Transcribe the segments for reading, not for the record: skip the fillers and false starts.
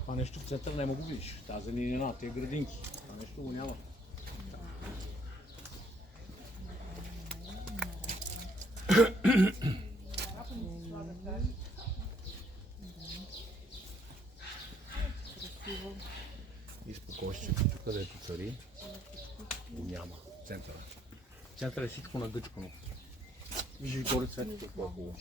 Това нещо в центъра не го видиш. Тази линия, тия градинки. Това нещо го няма. И спокойствието, където цари, го няма. Центъра. Центъра е всичко нагъчкано. Виждаш горе цветите, какво е хубаво.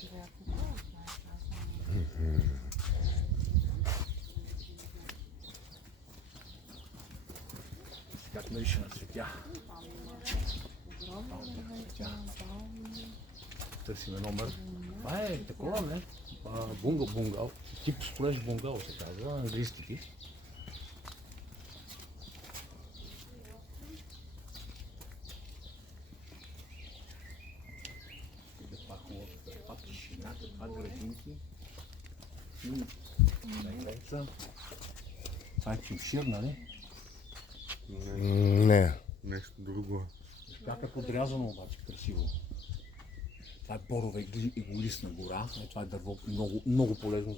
Как мирише на цветя. Търсиме номер. Това е такова, не? Бунгал. Тип строеж бунгал се казва, английски тип. Това тишина, това градинки. Това е чимшир, нали? Не, нещо друго. Как е подрязано обаче красиво. Това е борова иголистна гора. Това е дърво много полезно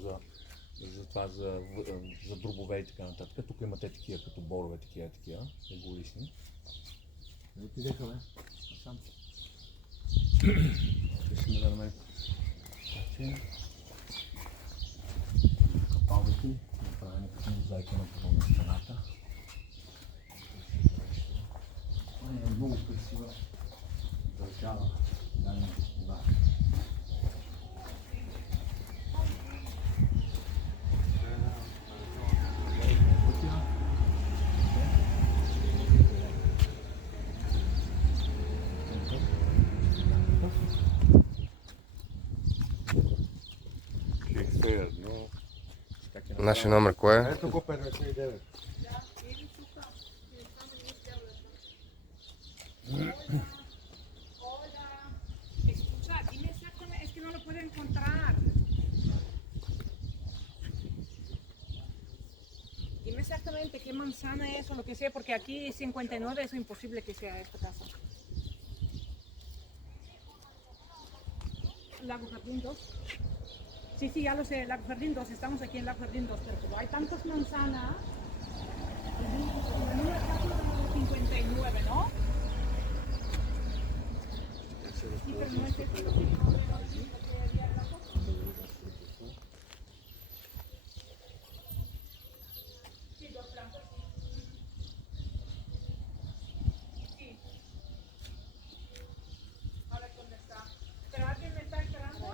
за дробове и така нататък. Тук имате такива като борове, такива иголистни. Отидеха, бе. Сам. Ще си ми да намерим. Капалники. Направени като мозайка на стената. Това е много красива държава, дами и господа. Нашия номер кой е? Ето го 59. Dime exactamente qué manzana es o lo que sea, porque aquí 59 es imposible que sea esta casa. Lago Jardín 2. Sí, ya lo sé, Lago Jardín 2, estamos aquí en Lago Jardín 2, pero como hay tantas manzanas, el número de casa es 59, ¿no? Sí, pero no es esto lo que haría la cosa. Sí, dos plantas, sí. A ver dónde está. ¿Pero alguien me está esperando?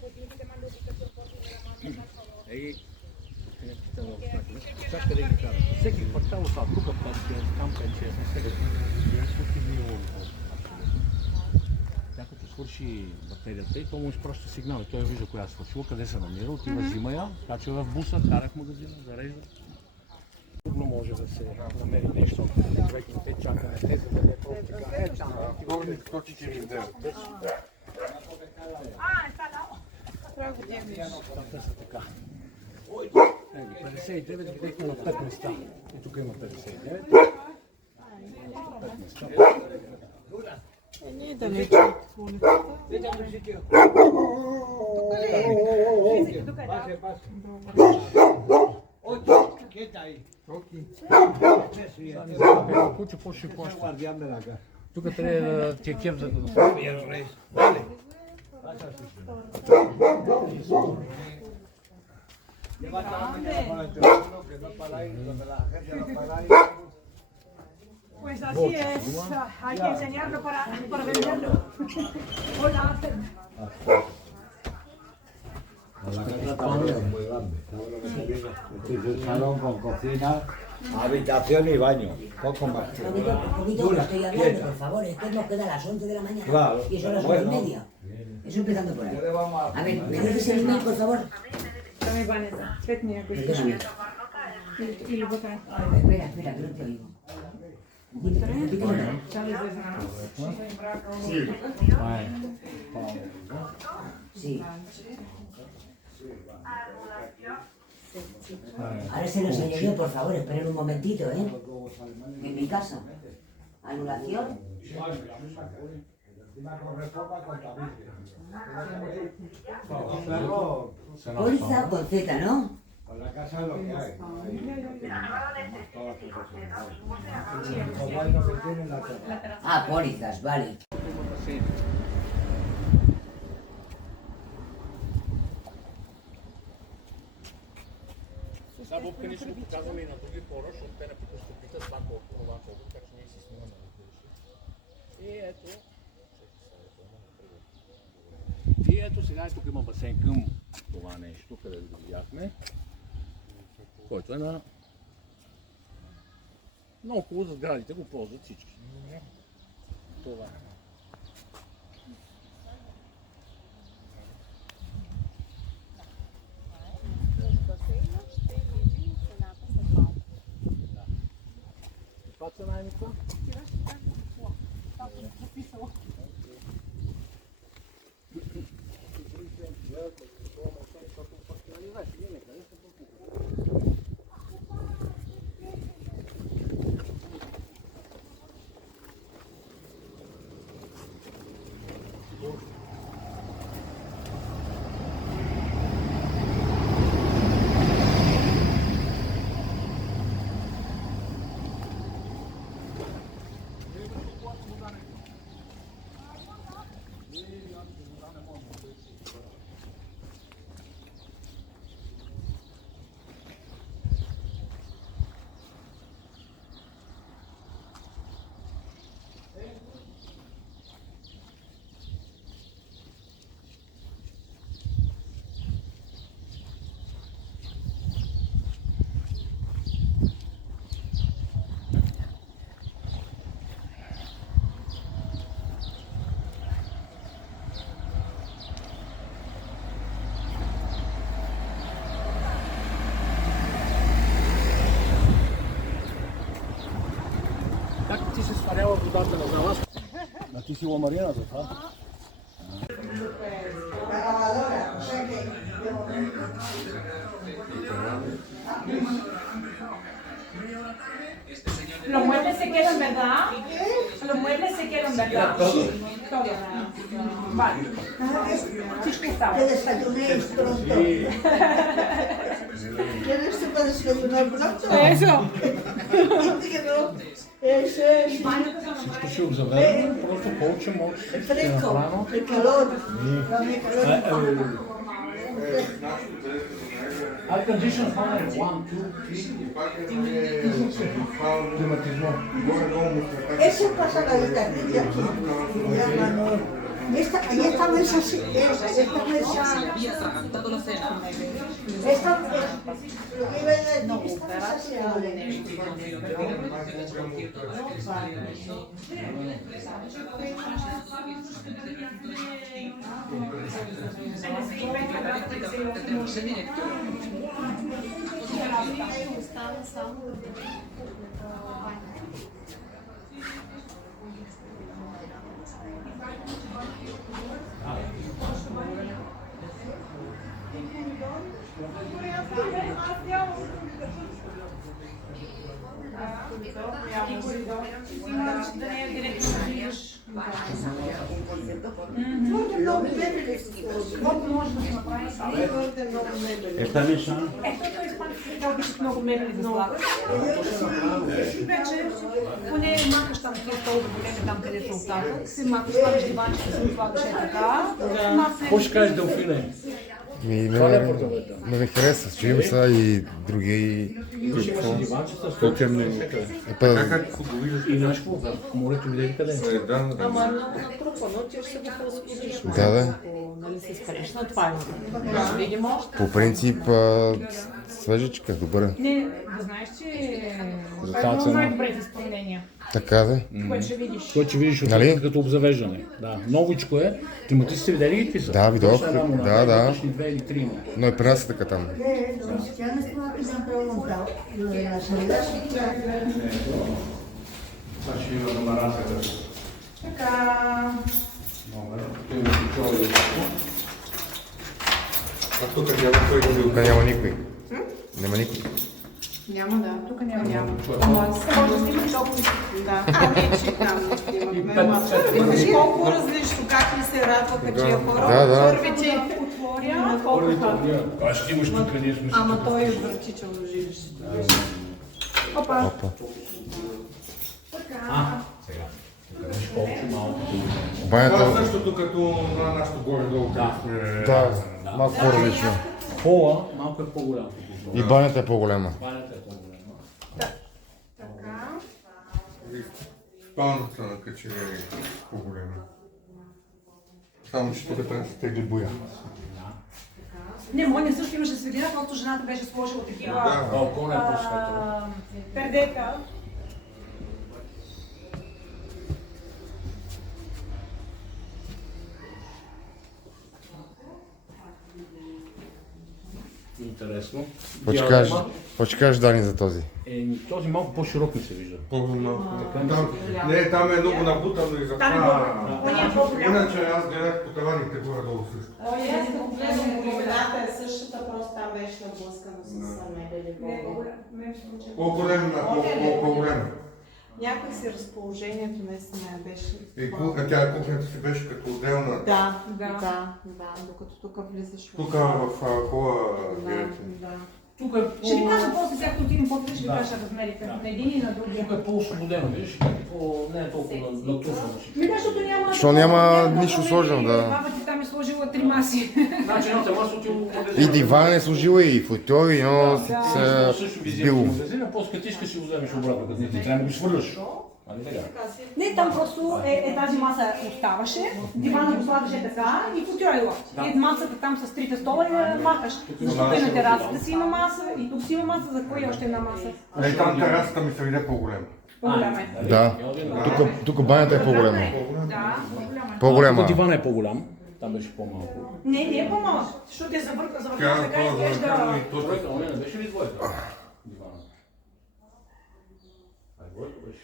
Pues dile que te mando ubicación por si me la mandas, por favor. Чакай да ги кажа. Всеки квартал са тук 5-6, там 5-6, всеки тя като свърши батерията и то му изпраща сигнал и той вижда коя е свършила, къде се намира, отива, взима я, качва в буса, кара в магазина, зарежда. Трудно може да се намери нещо, човек не те чака, не те заведе, просто така, там. Горник 149. Те са така. 59 директно на 5 места. И тук има 59. 5 места. Не е далече от улицата. Куче, по-ще плаща. Тук трябва да ти е кеп за да Pues así es, hay que enseñarlo para venderlo. Hola, La casa también es muy grande. Este es el salón con cocina, habitación y baño. Poco más. Poquito que estoy hablando, por favor, es que nos queda a las 11 de la mañana Claro. y son las 11:30. Eso empezando por ahí. A ver, ¿me dices el email, por favor? También Vanessa, Petnia, que Perdóname. y vota. Espera, que no te oigo. Repítemelo. ¿Sabes de esa? Sí. Ahora se lo enseño yo, por favor, esperen un momentito, ¿eh? En mi casa. Anulación. Pero Póliza con Z, ¿no? con la casa es lo que hay. Todas las cosas. Lo bueno que tiene la terraza. Ah, pólizas, vale. Само къде ще го показваме и на други хора, защото те напитат, ще питат това колко, така че ние си снимаме. И ето. И ето сега тук има басейн към това нещо, където го видяхме, който е на около за сградите, го ползват всички. Това е. Каква цена е Мика? Как ти се сварява водата на залаз? А ти си ламарина за това? Los muebles se quedan, ¿verdad? Los muebles se quedan, ¿verdad? Sí. Todo. Vale. Всичко става. Que desayunéis pronto. ¿Quieres tú para desayunar pronto? Eso. Que no. Eso es Всичко ще обзаведем, просто повече може да се fresco, направо. el calor. Dame calor. Air condition panel, 1, 2, 3. Climatismo. Eso pasa la guitarrilla aquí. Ya, Manuel. Ahí esta mesa, esta mesa. Esta, lo que iba a decir, esta mesa se abre. Esta mesa. Ето той много мебели да слагаш. И вече, поне махаш там тези толкова големи там, където остават, си махаш, слагаш диванчета, си слагаш е така. Какво ще кажеш, Делфине? Ме харесва, че има сега и други... И знаеш какво? Морето видели къде е? Ама натрупано, ти ще се го разходиш. Да. Нали се спреш на това. Да видим още. По принцип, свежичка, добър. Не, да знаеш, че това е много най-добрите изпълнения. Така да. Което ще видиш. Което ще видиш Нали? като обзавеждане. Да. Новичко е. Ти сте видели какви са? Да, видях. Да. Вътрешни 2 или 3 има. Но и при нас е така там. Ya me han preguntado lo de la sanidad. Това ще има номерацията. Така. А тук няма никой. Няма никой. Няма, да. Тук няма. Ама може да снимаш толкова. Да. Не, че там не снимахме. Ама кажи колко различно, как ли се радваха тия хора. Да. Първите колкото. А ще имаш тук, ние сме си Ама тук. той е въртичал в жилището. Опа. Опа. Сега. Тук виж колко малко. Това е Банята, същото като на нашото горе-долу. Да. да, малко по-различно. Пола малко е по-голям. И банята е по-голяма. Банята е по-голяма. Така. Спалната на качели е по-голяма. Само че тук трябва да се тегли боя. Не, моя също имаше светлина, просто жената беше сложила такива Да. Балкон е по-светло. пердета. Интересно. Почекаш Дани за този. Този малко по-широк ми се вижда. По-малко. Не, там е много набутано и за Там е това. ония по-голям. Иначе аз гледах по таваните горе-долу също. Аз като гледам големината е същата, просто там беше наблъскано с мебели. По-голем, по-голем. Някак си разположението наистина беше. И тя кухнята си беше като отделна. Да, докато тук влизаш Тук в хола гледате. Да. Тук е Ще ви кажа после, сега като отидем по-близо, ще ви кажа размерите на един и на другия. Тук е по-освободено, виждаш, не е толкова натрупано. Ми да, защото няма... Защо няма нищо сложено, да. Два пъти там е сложила 3 маси. Значи едната маса отива И диван е служила, и футьор, и едно се също ви било. вземаш магазина, после като искаш си го вземеш обратно, като не ти трябва да го свърляш. Али така? Не, там просто тази маса оставаше, дивана го слагаше така и футюрила. И масата там с трите стола я махаш. Защото и на терасата си има маса, и тук си има маса, за кой още една маса? Е, там терасата ми се видя по-голема. По-голяма е. Да. Тук банята е по-голяма. Да, по-голяма е. По-голяма. Тук дивана е по-голям, там беше по-малко. Не е по-малък, защото е завъртана така Тя изглежда. Тройка, не беше ли двойка? Дивана. Двойка беше.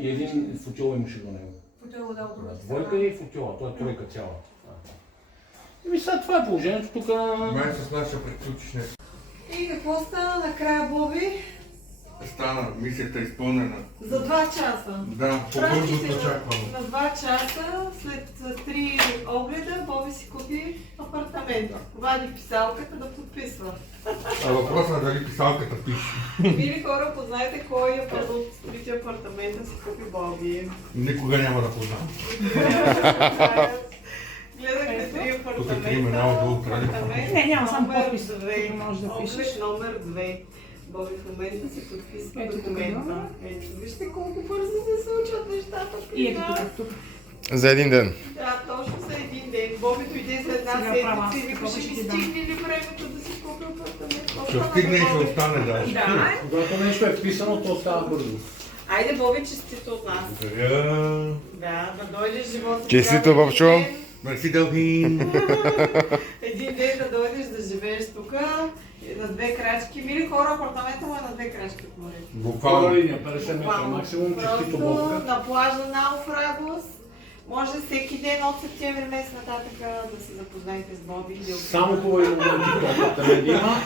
И един футьол имаше до него. Футюрила да от другата Двойка и футьола, той е тройка цяла. Ами сега това е положението, тук... Май с нас ще приключиш нещо. И какво стана накрая, Боби? Стана мисията изпълнена. За 2 часа. Да, по-бързо от очаквано. На 2 часа, след 3 огледа, Боби си купи апартамент. Вади писалката да подписва. А въпросът е дали писалката пише. Вие хора познайте кой е първо от трите апартамента си купи Боби. Никога няма да познам. Гледахте 3 Тук е три имена отдолу, трябва да апартамент. Не, няма само Номер подпис, 2. който можеш да пишеш. Оглед номер 2. Боби в момента си подписва Ето тук, документа. Ето, вижте колко бързо се случват нещата. И ето тук. За един ден. Да, точно за един ден. Боби дойде за една Сега права, седмица и викаше, ще ми ти дам. стигне ли времето да си купя апартамент? Ще стигне и ще остане, да. Да, Когато нещо е вписано, то става бързо. Айде, Боби, честито от нас. Благодаря. Да дойдеш живота. Честито, трябва Бобчо. един ден. Мерси, Делфин. Един ден да дойдеш да живееш тук на 2 крачки. Мили хора, апартамента му е на 2 крачки от морето. Буквално. линия, 50 метра максимум, честито Бобка. Просто на плажа на Науфрагос. Може всеки ден от септември месец нататък да се запознаете с Боби. Само хубави моменти, които да има.